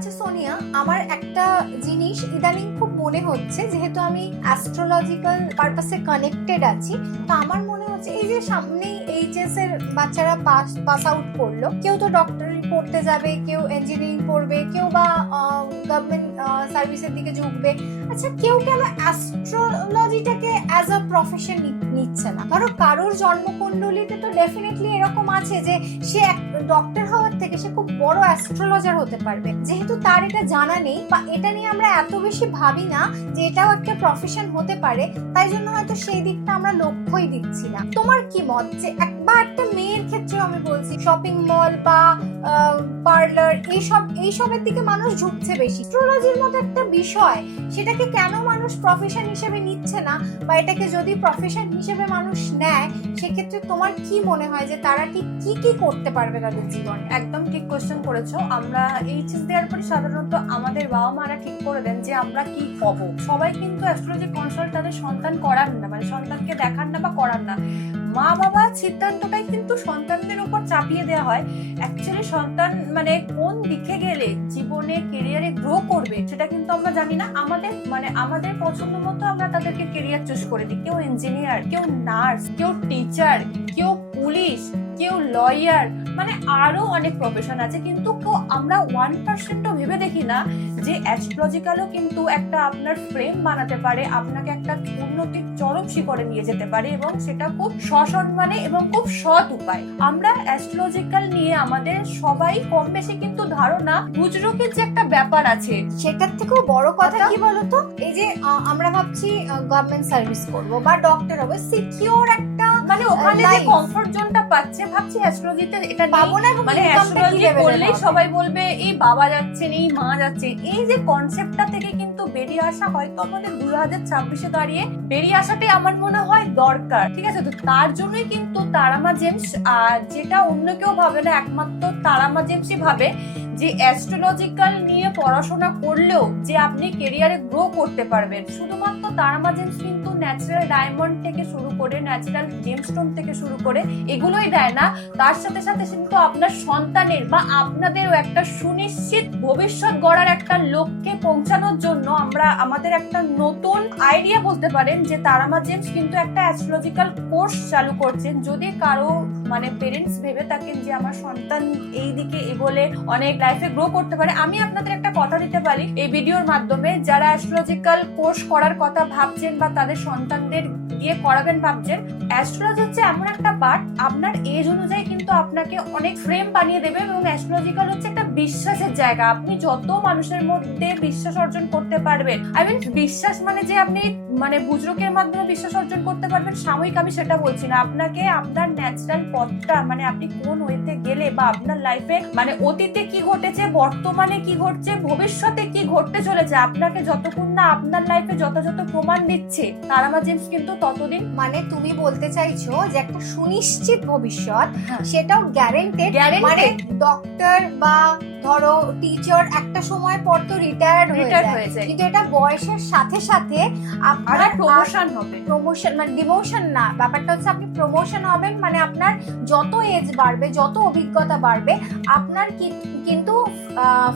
আচ্ছা সোনিয়া, আমার একটা জিনিস ইদানিং খুব মনে হচ্ছে, যেহেতু আমি অ্যাস্ট্রোলজিক্যাল পারপাসে কানেক্টেড আছি, তো আমার মনে হচ্ছে এই যে সামনেই এইচএস এর বাচ্চারা পাস আউট করলো, কেউ তো ডক্টরি পড়তে যাবে, কেউ ইঞ্জিনিয়ারিং পড়বে, কেউ বা গভর্নমেন্ট সার্ভিসের দিকে ঝুঁকবে। আচ্ছা, কেউ কেন অ্যাস্ট্রোলজিটাকে অ্যাজ আ প্রফেশন নিচ্ছে না? ধরো কারোর জন্মকুণ্ডলিতে তো ডেফিনেটলি এরকম আছে যে সে ডক্টর হওয়ার থেকে সে খুব বড় অ্যাস্ট্রোলজার হতে পারবে। যেহেতু তার এটা জানা নেই বা এটা নিয়ে আমরা এত বেশি ভাবি না যে এটাও একটা প্রফেশন হতে পারে, তাই জন্য হয়তো সেই দিকটা আমরা লক্ষ্যই দিচ্ছি না। তোমার কি মত, যে একটা মেয়ের ক্ষেত্রে আমি বলছি, শপিং মল বা পার্লার এইসবের দিকে মানুষ ঝুঁকছে বেশি, অ্যাস্ট্রোলজির মতো একটা বিষয় সেটাকে কেন মানুষ প্রফেশন হিসেবে নিচ্ছে না? বা এটাকে যদি প্রফেশন হিসেবে মানুষ নেয়, সেক্ষেত্রে তোমার কি মনে হয় যে তারা ঠিক কি কি করতে পারবে তাদের জীবনে? একদম ঠিক কোশ্চেন করেছো। আমরা এইচএস দেওয়ার পরে সাধারণত আমাদের বাবা মারা ঠিক করে দেন যে আমরা কি হব। সবাই কিন্তু অ্যাস্ট্রোলজি কনসাল্ট তাদের সন্তান করান না, মানে সন্তানকে দেখান না বা করান না। মা বাবা সিদ্ধান্তটাই কিন্তু সন্তানদের উপর চাপিয়ে দেওয়া হয়। অ্যাকচুয়ালি সন্তান মানে কোন দিকে গেলে জীবনে কেরিয়ারে গ্রো করবে সেটা কিন্তু আমরা জানি না। আমাদের পছন্দ মতো আমরা তাদেরকে কেরিয়ার চুজ করে দিই। কেউ ইঞ্জিনিয়ার, কেউ নার্স, কেউ টিচার, কেউ পুলিশ, কেউ লয়ার, মানে আরো অনেক প্রফেশন আছে। কিন্তু আমরা 1%ও ভেবে দেখি না যে অ্যাস্ট্রোলজিক্যালও কিন্তু একটা আপনার ফ্রেম বানাতে পারে, আপনাকে একটা উন্নতির চরম শিখরে নিয়ে যেতে পারে, এবং সেটা খুব সসম্মানে এবং খুব সৎ উপায়। আমরা অ্যাস্ট্রোলজিক্যাল নিয়ে আমাদের সবাই কম বেশি কিন্তু ধারণা গুজরকের যে একটা ব্যাপার আছে, সেটার থেকেও বড় কথা কি বলতো, এই যে আমরা ভাবছি গভর্নমেন্ট সার্ভিস করব বা ডক্টর হবে, সিকিউর একটা মানে ওখানে যে কমফর্ট জোনটা পাচ্ছে, ভাবছি অ্যাস্ট্রোলজিতে এটা পাবো না। মানে অ্যাস্ট্রোলজি করলেই সবাই বলবে এই বাবা যাচ্ছেন, এই মা যাচ্ছেন, এই যে কনসেপ্টটা থেকে কিন্তু বেরিয়ে আসা হয়তো আমাদের 2026-এ দাঁড়িয়ে বেরিয়ে আসাটাই আমার মনে হয় দরকার। ঠিক আছে, তো তার জন্যই কিন্তু তারামা জেমস, যেটা অন্য কেউ ভাবে না, একমাত্র তারামা জেমসই ভাবে যে অ্যাস্ট্রোলজিক্যাল নিয়ে পড়াশোনা করলেও যে আপনি কেরিয়ারে গ্রো করতে পারবেন। শুধুমাত্র তারামা জেমস কিন্তু ন্যাচারাল ডায়মন্ড থেকে শুরু করে, ন্যাচারাল জেমস্টোন থেকে শুরু করে এগুলোই দেয় না, তার সাথে সাথে কিন্তু আপনার সন্তানের বা আপনাদেরও একটা সুনিশ্চিত ভবিষ্যৎ গড়ার একটা লক্ষ্যে পৌঁছানোর জন্য আমাদের একটা নতুন আইডিয়া বলতে পারেন যে তারামা জেমস কিন্তু একটা অ্যাস্ট্রোলজিক্যাল কোর্স চালু করছেন। যদি কারো মানে পেরেন্টস ভেবে থাকেন যে আমার সন্তান এই দিকে এগোলে অনেক লাইফে গ্রো করতে পারে, আমি আপনাদের একটা কথা দিতে পারি এই ভিডিওর মাধ্যমে, যারা অ্যাস্ট্রোলজিক্যাল কোর্স করার কথা ভাবছেন বা তাদের সন্তানদের দিয়ে করাবেন ভাবছেন, অ্যাস্ট্রোলজি হচ্ছে এমন একটা পার্ট, আপনার এজ অনুযায়ী কিন্তু আপনাকে অনেক ফ্রেম বানিয়ে দেবে। এবং অ্যাস্ট্রোলজিক্যাল হচ্ছে একটা বিশ্বাসের জায়গা। আপনি যত মানুষের মধ্যে বিশ্বাস অর্জন করতে পারবেন, বিশ্বাস মানে যে আপনি মানে বুজরুকের মাধ্যমে বিশ্বাস অর্জন করতে পারবেন সাময়িক, আমি সেটা বলছি না। আপনাকে আপনার ন্যাচারাল পথটা, মানে আপনি কোন ওয়েতে গেলে বা আপনার লাইফে মানে অতীতে কি ঘটেছে, বর্তমানে কি ঘটছে, ভবিষ্যতে কি ঘটতে চলেছে, আপনাকে যতক্ষণ না আপনার লাইফে যথাযথ প্রমাণ দিচ্ছে তারামা জেমস কিন্তু ততদিন। মানে তুমি বলতে চাইছো যে একটা সুনিশ্চিত ভবিষ্যৎ, সেটাও গ্যারেন্টেড। মানে ডক্টর বা ধরো টিচার একটা সময় পর তো রিটায়ার্ড হয়ে যায়, কিন্তু এটা বয়সের সাথে সাথে আপনার প্রমোশন হবে। প্রমোশন মানে ডিমোশন না, ব্যাপারটা হচ্ছে আপনি প্রমোশন হবেন। মানে আপনার যত এজ বাড়বে, যত অভিজ্ঞতা বাড়বে, আপনার কিন্তু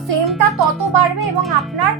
ফেমটা তত বাড়বে এবং আপনার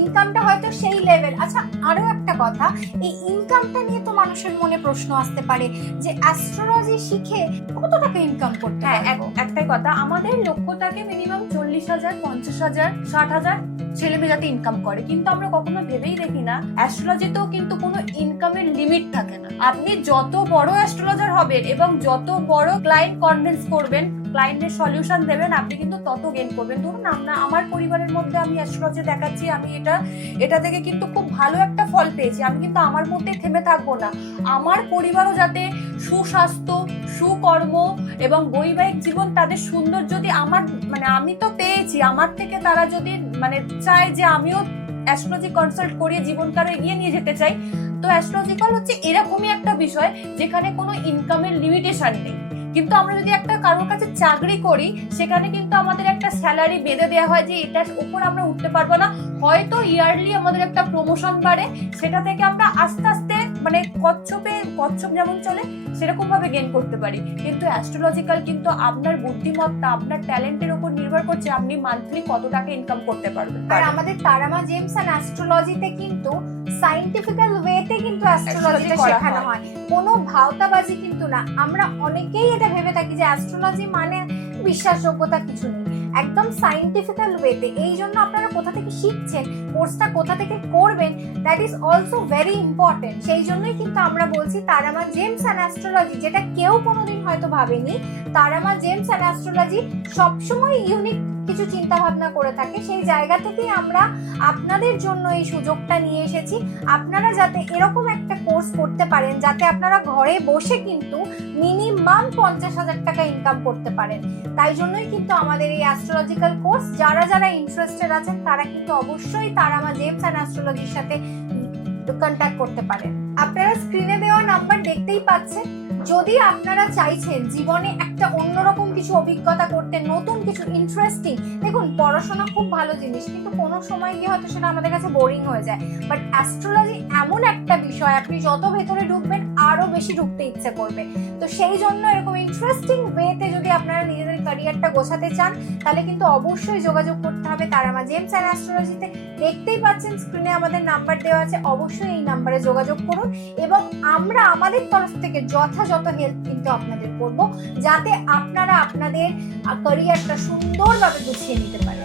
ইনকামটা হয়তো সেই লেভেল। আচ্ছা, আরো একটা কথা, এই ইনকামটা নিয়ে তো মানুষের মনে প্রশ্ন আসতে পারে যে অ্যাস্ট্রোলজি শিখে কত টাকা ইনকাম করতে হ্যাঁ, পারবো? একটাই কথা, আমাদের লক্ষ্য থাকে মিনিমাম 40,000, 50,000, 60,000 ছেলে মেয়ে যাতে ইনকাম করে। কিন্তু আমরা কখনো ভেবেই দেখি না অ্যাস্ট্রোলজিতেও কিন্তু কোনো ইনকামের লিমিট থাকে না। আপনি যত বড় অ্যাস্ট্রোলজার হবেন এবং যত বড় ক্লায়েন্ট কনভিন্স করবেন, ক্লায়েন্টের সলিউশন দেবেন, আপনি কিন্তু তত গেইন করবেন। ধরুন আমার পরিবারের মধ্যে আমি অ্যাস্ট্রোলজি দেখাচ্ছি, আমি এটা থেকে কিন্তু খুব ভালো একটা ফল পেয়েছি, আমি কিন্তু আমার মধ্যে থেমে থাকবো না। আমার পরিবারও যাতে সুস্বাস্থ্য, সুকর্ম এবং বৈবাহিক জীবন তাদের সুন্দর, যদি আমি তো পেয়েছি, আমার থেকে তারা যদি মানে চায় যে আমিও অ্যাস্ট্রোলজি কনসাল্ট করিয়ে জীবনকে এগিয়ে নিয়ে যেতে চাই, তো অ্যাস্ট্রোলজিক্যাল হচ্ছে এরকমই একটা বিষয় যেখানে কোনো ইনকামের লিমিটেশন নেই। কিন্তু আমরা যদি একটা কারোর কাছে চাকরি করি, সেখানে কিন্তু আমাদের একটা স্যালারি বেঁধে দেওয়া হয় যে এটার উপর আমরা উঠতে পারবো না। হয়তো ইয়ারলি আমাদের একটা প্রমোশন বাড়ে, সেটা থেকে আমরা আস্তে আস্তে মানে কচ্ছপ যেমন চলে সেরকম ভাবে গেইন করতে পারি। কিন্তু অ্যাস্ট্রোলজিক্যাল কিন্তু আপনার বুদ্ধিমত্তা, আপনার ট্যালেন্টের উপর নির্ভর করছে আপনি মান্থলি কত টাকা ইনকাম করতে পারবেন। আর আমাদের তারামা জেমস এন্ড অ্যাস্ট্রোলজিতে কিন্তু সায়েন্টিফিক্যাল ওয়েতে কিন্তু অ্যাস্ট্রোলজিটা করা শেখানো হয়, কোনো ভাওতাবাজি কিন্তু না। আমরা অনেকেই এটা ভেবে থাকি যে অ্যাস্ট্রোলজি মানে বিশ্বাসযোগ্যতা কিছু নেই, একদম সায়েন্টিফিক্যাল ওয়েতে। এই জন্য আপনারা কোথা থেকে শিখছেন, কোর্সটা কোথা থেকে করবেন, that is also very important. সেই জন্যই কিন্তু আমরা বলছি তারামা জেমস অ্যান্ড অ্যাস্ট্রোলজি, যেটা কেউ কোনোদিন হয়তো ভাবেনি। তারামা জেমস অ্যান্ড অ্যাস্ট্রোলজি সবসময় ইউনিক কিছু চিন্তা ভাবনা করে থাকে, সেই জায়গা থেকেই আমরা আপনাদের জন্য এই সুযোগটা নিয়ে এসেছি। আপনারা যাতে এরকম একটা কোর্স করতে পারেন, যাতে আপনারা ঘরে বসে কিন্তু মিনিমাম 50,000 টাকা ইনকাম করতে পারেন। তাই জন্যই কিন্তু আমাদের এই অ্যাস্ট্রোলজিক্যাল কোর্স, যারা যারা ইন্টারেস্টেড আছেন তারা কিন্তু অবশ্যই তারামা জেমস অ্যান্ড অ্যাস্ট্রোলজির সাথে কন্ট্যাক্ট করতে পারেন। আপনারা স্ক্রিনে দেওয়া নাম্বার দেখতেই পাচ্ছেন। যদি আপনারা চাইছেন জীবনে একটা অন্যরকম কিছু অভিজ্ঞতা করতে, নতুন কিছু ইন্টারেস্টিং, দেখুন পড়াশোনা খুব ভালো জিনিস, কিন্তু কোনো সময় গিয়ে হয়তো সেটা আমাদের কাছে বোরিং হয়ে যায়। বাট অ্যাস্ট্রোলজি এমন একটা বিষয়, আপনি যত ভেতরে ঢুকবেন আরো বেশি ঢুকতে ইচ্ছে করবে। তো সেই জন্য এরকম ইন্টারেস্টিং ওয়েতে যদি আপনারা নিজেদের ক্যারিয়ারটা গোছাতে চান, তাহলে কিন্তু অবশ্যই যোগাযোগ করতে হবে তারামা জেমস অ্যান্ড অ্যাস্ট্রোলজিতে। দেখতেই পাচ্ছেন স্ক্রিনে আমাদের নাম্বার দেওয়া আছে, অবশ্যই এই নাম্বারে যোগাযোগ করুন এবং আমরা আমাদের তরফ থেকে যথাযথ হেল্প কিন্তু আপনাদের করব, যাতে আপনারা আপনাদের ক্যারিয়ারটা সুন্দরভাবে গুছিয়ে নিতে পারেন।